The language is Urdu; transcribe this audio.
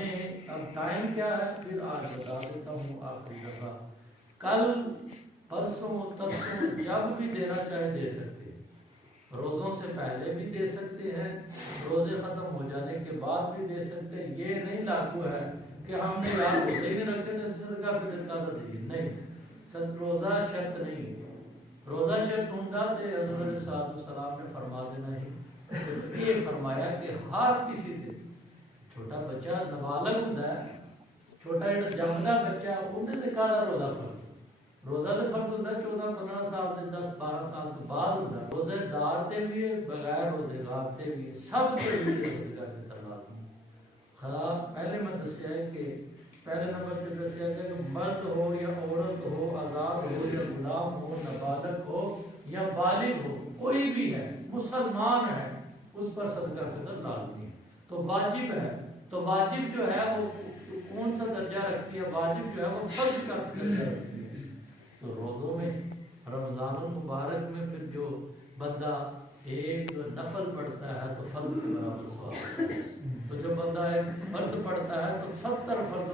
ہمیں اب ٹائم کیا ہے پھر آج بتا دیتا ہوں آخری دفعہ. کل پرسوں ترسوں جب بھی دینا چاہے دے سکتے ہیں. روزوں سے پہلے بھی دے سکتے ہیں, روزے ختم ہو جانے کے بعد بھی دے سکتے ہیں. یہ نہیں لاگو ہے کہ ہم نے یاد روزے بھی رکھے تو صدقہ فطر کا تو دیجیے, نہیں. روزہ شرط نہیں. روزہ شرط ہوتا تو حضرت علیہ السلام نے فرما دینا ہے. یہ فرمایا کہ ہر کسی دن چھوٹا بچہ نابالغ ہوتا ہے, چھوٹا جڑا جمدا بچہ اندر تے کالا روزہ فرض. روزہ تو فرض ہوتا ہے 14-15 سال سے 10-12 سال کے بعد ہوتا ہے. روزے دار تے بھی بغیر روزے دار تے بھی سب تے بھی صدقہ فطر لازم. خلاف پہلے میں دسیا ہے کہ پہلے نمبر پہ دسیا گیا کہ مرد ہو یا عورت ہو, آزاد ہو یا غلام ہو, نابالغ ہو یا بالغ ہو, کوئی بھی ہے مسلمان ہے, اس پر صدقہ فطر لازمی ہے. تو واجب ہے, تو واجب جو ہے وہ کون سا درجہ رکھتی ہے؟ واجب جو ہے وہ فرض کا درجہ رکھتی ہے. تو روزوں میں رمضان المبارک میں پھر جو بندہ ایک نفل پڑھتا ہے تو فرض کے برابر ثواب. تو جب بندہ ایک فرض پڑھتا ہے تو 70 فرض